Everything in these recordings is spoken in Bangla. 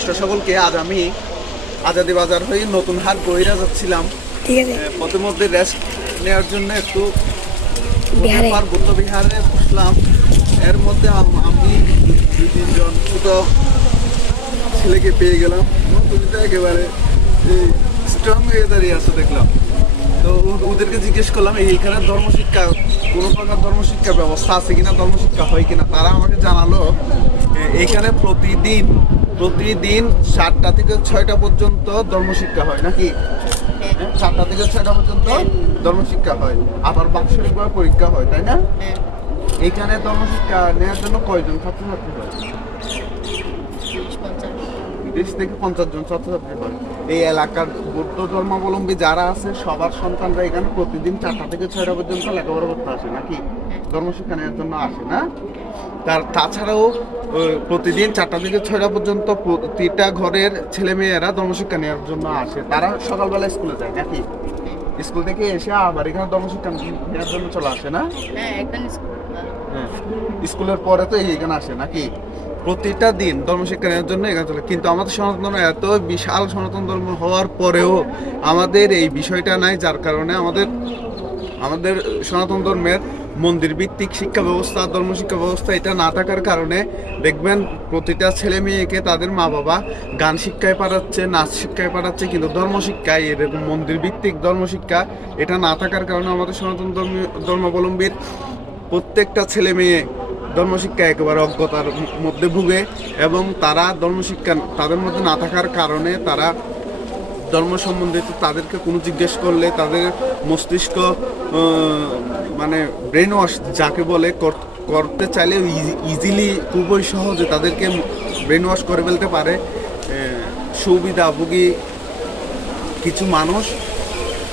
নমস্কার সকলকে। আজ আমি আজাদি বাজার হয়ে নতুন হাট গইরা যাচ্ছিলাম। ঠিক আছে, পথে মধ্যে রেস্ট নেওয়ার জন্য একটু বিহারে বুদ্ধ বিহারে বসলাম। এর মধ্যে আমি দুই তিনজন ছোট ছেলেকে পেয়ে গেলাম। তুমি তো একেবারে স্ট্রং হয়ে দাঁড়িয়ে আছো দেখলাম। তো ওদেরকে জিজ্ঞেস করলাম এইখানে ধর্মশিক্ষা কোনো প্রকার ধর্মশিক্ষা ব্যবস্থা আছে কিনা, ধর্মশিক্ষা হয় কিনা। তারা আমাকে জানালো এইখানে প্রতিদিন 7টা থেকে 6টা পর্যন্ত ধর্মশিক্ষা হয় নাকি? 7টা থেকে 6টা পর্যন্ত ধর্মশিক্ষা হয়, আবার বাৎসরিকভাবে পরীক্ষা হয়, তাই না? এইখানে ধর্মশিক্ষা নেওয়ার জন্য কয়জন ছাত্রছাত্রী হয়? 30 থেকে 50 জন ছাত্রছাত্রী হয়। এই এলাকার বৌদ্ধ ধর্মাবলম্বী যারা আছে সবার সন্তানরা এখানে প্রতিদিন 4টা থেকে 6টা পর্যন্ত লেখাপড়া করতে আসে নাকি? ধর্মশিক্ষা নেওয়ার জন্য আসে না? তাছাড়াও প্রতিদিন 4টা থেকে 6টা পর্যন্ত প্রতিটা ঘরের ছেলে মেয়েরা ধর্মশিক্ষা নেওয়ার জন্য আসে। তারা সকালবেলা স্কুলে যায় নাকি? স্কুল থেকে এসে আবার এখানে ধর্মশিক্ষা নেওয়ার জন্য চলে আসে না? হ্যাঁ, স্কুলের পরে তো এখানে আসে নাকি? প্রতিটা দিন ধর্মশিক্ষা নেওয়ার জন্য এখানে চলে। কিন্তু আমাদের সনাতন ধর্ম এত বিশাল সনাতন ধর্ম হওয়ার পরেও আমাদের এই বিষয়টা নাই, যার কারণে আমাদের সনাতন ধর্মের মন্দির ভিত্তিক শিক্ষা ব্যবস্থা, ধর্মশিক্ষা ব্যবস্থা এটা না থাকার কারণে দেখবেন প্রতিটা ছেলে মেয়েকে তাদের মা বাবা গান শিক্ষায় পাঠাচ্ছে, নাচ শিক্ষায় পাঠাচ্ছে, কিন্তু ধর্মশিক্ষায় এরকম মন্দির ভিত্তিক ধর্মশিক্ষা এটা না থাকার কারণে আমাদের সনাতন ধর্মাবলম্বীর প্রত্যেকটা ছেলে মেয়ে ধর্মশিক্ষা একেবারে অজ্ঞতার মধ্যে ভুগে। এবং তারা ধর্মশিক্ষা তাদের মধ্যে না থাকার কারণে তারা ধর্ম সম্বন্ধিত তাদেরকে কোনো জিজ্ঞেস করলে তাদের মস্তিষ্ক মানে ব্রেন ওয়াশ যাকে বলে করতে চাইলে ইজিলি খুবই সহজে তাদেরকে ব্রেন ওয়াশ করে ফেলতে পারে সুবিধাভোগী কিছু মানুষ।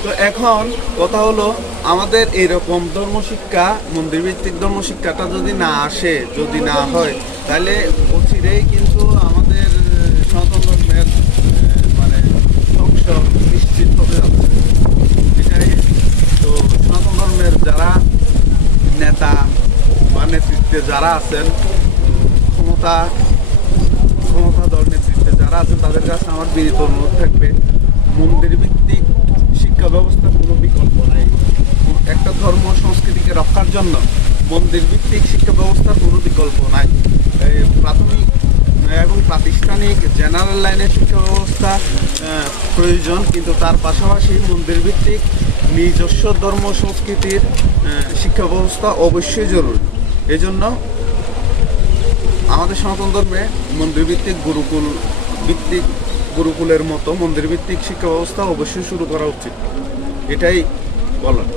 তো এখন কথা হলো, আমাদের এরকম ধর্মশিক্ষা মন্দিরভিত্তিক ধর্মশিক্ষাটা যদি না আসে, যদি না হয়, তাহলে অচিরেই কিন্তু আমাদের সনাতন ধর্মের মানে ধ্বংস নিশ্চিত হতে যাচ্ছে। এটাই তো সনাতন ধর্মের যারা নেতা বা নেতৃত্বে যারা আছেন, ক্ষমতাধর নেতৃত্বে যারা আছেন, তাদের কাছে আমার বিনীত অনুরোধ থাকবে, মন্দির ভিত্তিক শিক্ষা ব্যবস্থার কোনো বিকল্প নাই। একটা ধর্ম সংস্কৃতিকে রক্ষার জন্য মন্দির ভিত্তিক শিক্ষা ব্যবস্থার কোনো বিকল্প নাই। প্রাথমিক এবং প্রাতিষ্ঠানিক জেনারেল লাইনের শিক্ষা ব্যবস্থা প্রয়োজন, কিন্তু তার পাশাপাশি মন্দির ভিত্তিক নিজস্ব ধর্ম সংস্কৃতির শিক্ষা ব্যবস্থা অবশ্যই জরুরি। এজন্য আমাদের সনাতন ধর্মে মন্দির ভিত্তিক গুরুকুলের মতো মন্দির ভিত্তিক শিক্ষা ব্যবস্থা অবশ্যই শুরু করা উচিত, এটাই বলার।